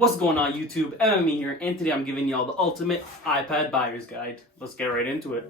What's going on YouTube? MME here, and today I'm giving y'all the ultimate iPad buyer's guide. Let's get right into it.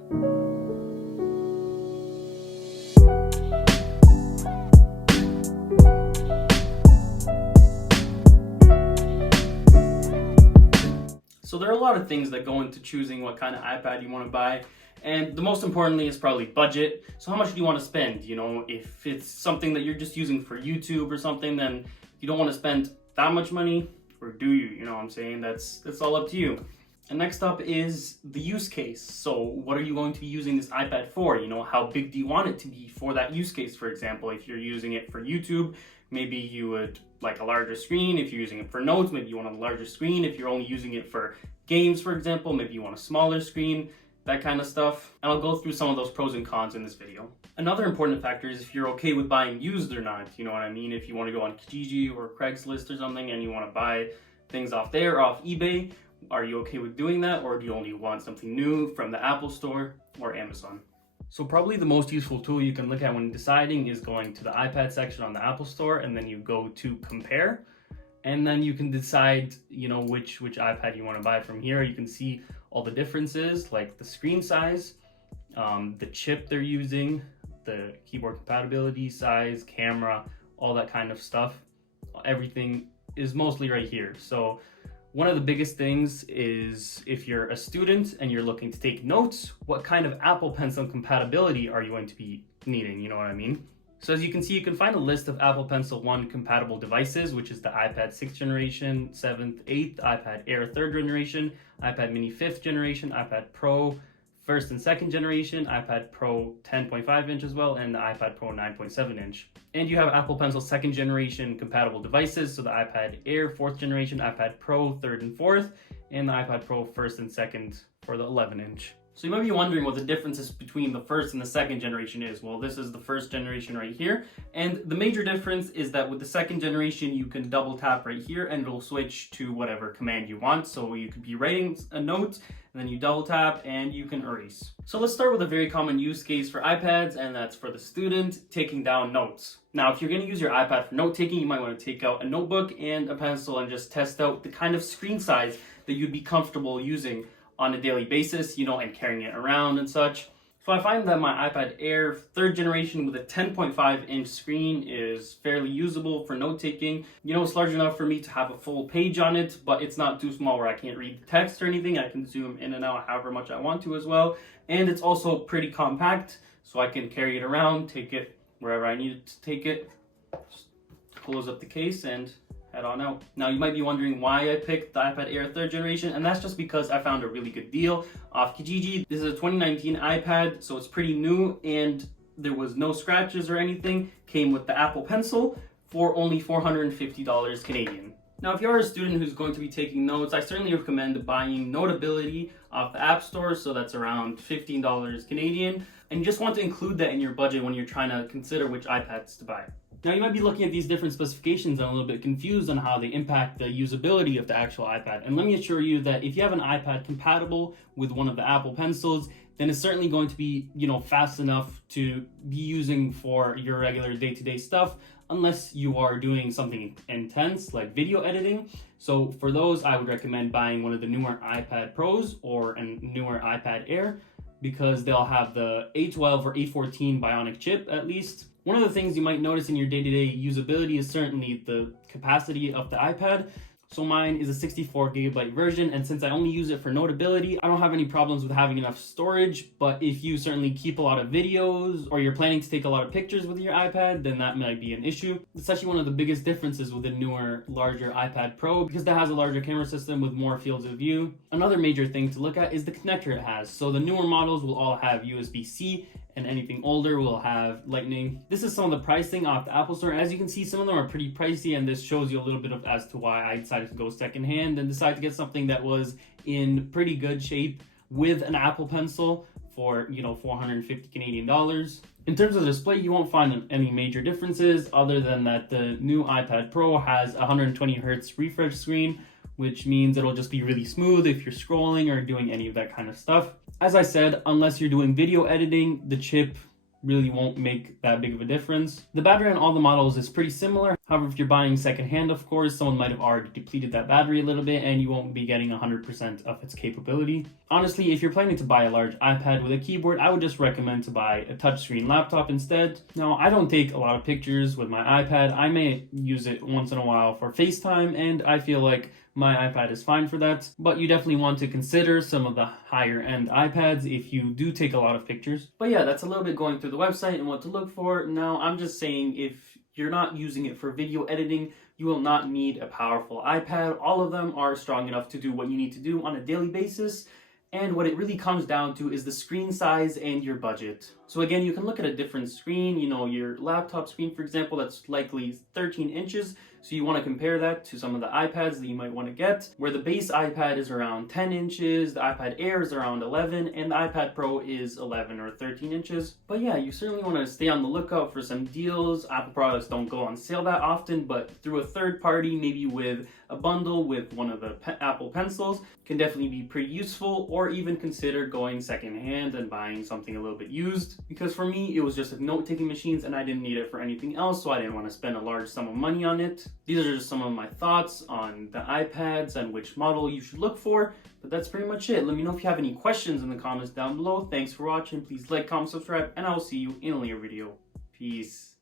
So there are a lot of things that go into choosing what kind of iPad you want to buy, and the most importantly is probably budget. So how much do you want to spend? You know, if it's something that you're just using for YouTube or something, then you don't want to spend that much money. Or do you? You know what I'm saying? That's all up to you. And next up is the use case. So what are you going to be using this iPad for? You know, how big do you want it to be for that use case? For example, if you're using it for YouTube, maybe you would like a larger screen. If you're using it for notes, maybe you want a larger screen. If you're only using it for games, for example, maybe you want a smaller screen, that kind of stuff. And I'll go through some of those pros and cons in this video. Another important factor is if you're okay with buying used or not. You know what I mean? If you want to go on Kijiji or Craigslist or something and you want to buy things off there or off eBay, are you okay with doing that? Or do you only want something new from the Apple Store or Amazon? So probably the most useful tool you can look at when deciding is going to the iPad section on the Apple Store, and then you go to compare, and then you can decide, you know, which iPad you want to buy from here. You can see all the differences, like the screen size, the chip they're using, the keyboard compatibility, size, camera, all that kind of stuff. Everything is mostly right here. So one of the biggest things is if you're a student and you're looking to take notes, what kind of Apple Pencil compatibility are you going to be needing? You know what I mean? So as you can see, you can find a list of Apple Pencil 1 compatible devices, which is the iPad 6th generation, 7th, 8th, iPad Air 3rd generation, iPad mini 5th generation, iPad Pro 1st and 2nd generation, iPad Pro 10.5 inch as well, and the iPad Pro 9.7 inch. And you have Apple Pencil 2nd generation compatible devices, so the iPad Air 4th generation, iPad Pro 3rd and 4th, and the iPad Pro 1st and 2nd for the 11 inch. So you might be wondering what the differences between the 1st and the 2nd generation is. Well, this is the 1st generation right here, and the major difference is that with the 2nd generation, you can double tap right here and it'll switch to whatever command you want. So you could be writing a note, and then you double tap and you can erase. So let's start with a very common use case for iPads, and that's for the student taking down notes. Now, if you're going to use your iPad for note taking, you might want to take out a notebook and a pencil and just test out the kind of screen size that you'd be comfortable using on a daily basis, you know, and carrying it around and such. So I find that my iPad Air 3rd generation with a 10.5 inch screen is fairly usable for note taking. You know, it's large enough for me to have a full page on it, but it's not too small where I can't read the text or anything. I can zoom in and out however much I want to as well. And it's also pretty compact, so I can carry it around, take it wherever I need to take it. Just close up the case and head on out. Now you might be wondering why I picked the iPad Air 3rd generation, and that's just because I found a really good deal off Kijiji. This is a 2019 iPad, so it's pretty new, and there was no scratches or anything. Came with the Apple Pencil for only $450 Canadian. Now if you're a student who's going to be taking notes, I certainly recommend buying Notability off the App Store, so that's around $15 Canadian, and you just want to include that in your budget when you're trying to consider which iPads to buy. Now you might be looking at these different specifications and a little bit confused on how they impact the usability of the actual iPad. And let me assure you that if you have an iPad compatible with one of the Apple Pencils, then it's certainly going to be, you know, fast enough to be using for your regular day-to-day stuff, unless you are doing something intense like video editing. So for those, I would recommend buying one of the newer iPad Pros or a newer iPad Air, because they'll have the A12 or A14 Bionic chip at least. One of the things you might notice in your day-to-day usability is certainly the capacity of the iPad. So mine is a 64 gigabyte version, and since I only use it for Notability, I don't have any problems with having enough storage. But if you certainly keep a lot of videos or you're planning to take a lot of pictures with your iPad, then that might be an issue. It's actually one of the biggest differences with the newer, larger iPad Pro, because that has a larger camera system with more fields of view. Another major thing to look at is the connector it has. So the newer models will all have USB-C, and anything older will have Lightning. This is some of the pricing off the Apple Store. As you can see, some of them are pretty pricey, and this shows you a little bit of as to why I decided to go secondhand and decide to get something that was in pretty good shape with an Apple Pencil for, you know, 450 Canadian dollars. In terms of display, you won't find any major differences other than that the new iPad Pro has a 120 Hz refresh screen, which means it'll just be really smooth if you're scrolling or doing any of that kind of stuff. As I said, unless you're doing video editing, the chip really won't make that big of a difference. The battery on all the models is pretty similar. However, if you're buying secondhand, of course, someone might have already depleted that battery a little bit and you won't be getting 100% of its capability. Honestly, if you're planning to buy a large iPad with a keyboard, I would just recommend to buy a touchscreen laptop instead. Now, I don't take a lot of pictures with my iPad. I may use it once in a while for FaceTime, and I feel like my iPad is fine for that, but you definitely want to consider some of the higher end iPads if you do take a lot of pictures. But yeah, that's a little bit going through the website and what to look for. Now, I'm just saying if you're not using it for video editing, you will not need a powerful iPad. All of them are strong enough to do what you need to do on a daily basis. And what it really comes down to is the screen size and your budget. So again, you can look at a different screen, your laptop screen, for example, that's likely 13 inches. So you want to compare that to some of the iPads that you might want to get, where the base iPad is around 10 inches, the iPad Air is around 11, and the iPad Pro is 11 or 13 inches. But yeah, you certainly want to stay on the lookout for some deals. Apple products don't go on sale that often, but through a third party, maybe with a bundle with one of the Apple Pencils, can definitely be pretty useful, or even consider going secondhand and buying something a little bit used. Because for me, it was just a note-taking machine and I didn't need it for anything else, so I didn't want to spend a large sum of money on it. These are just some of my thoughts on the iPads and which model you should look for, but that's pretty much it. Let me know if you have any questions in the comments down below. Thanks for watching. Please like, comment, subscribe, and I will see you in a later video. Peace.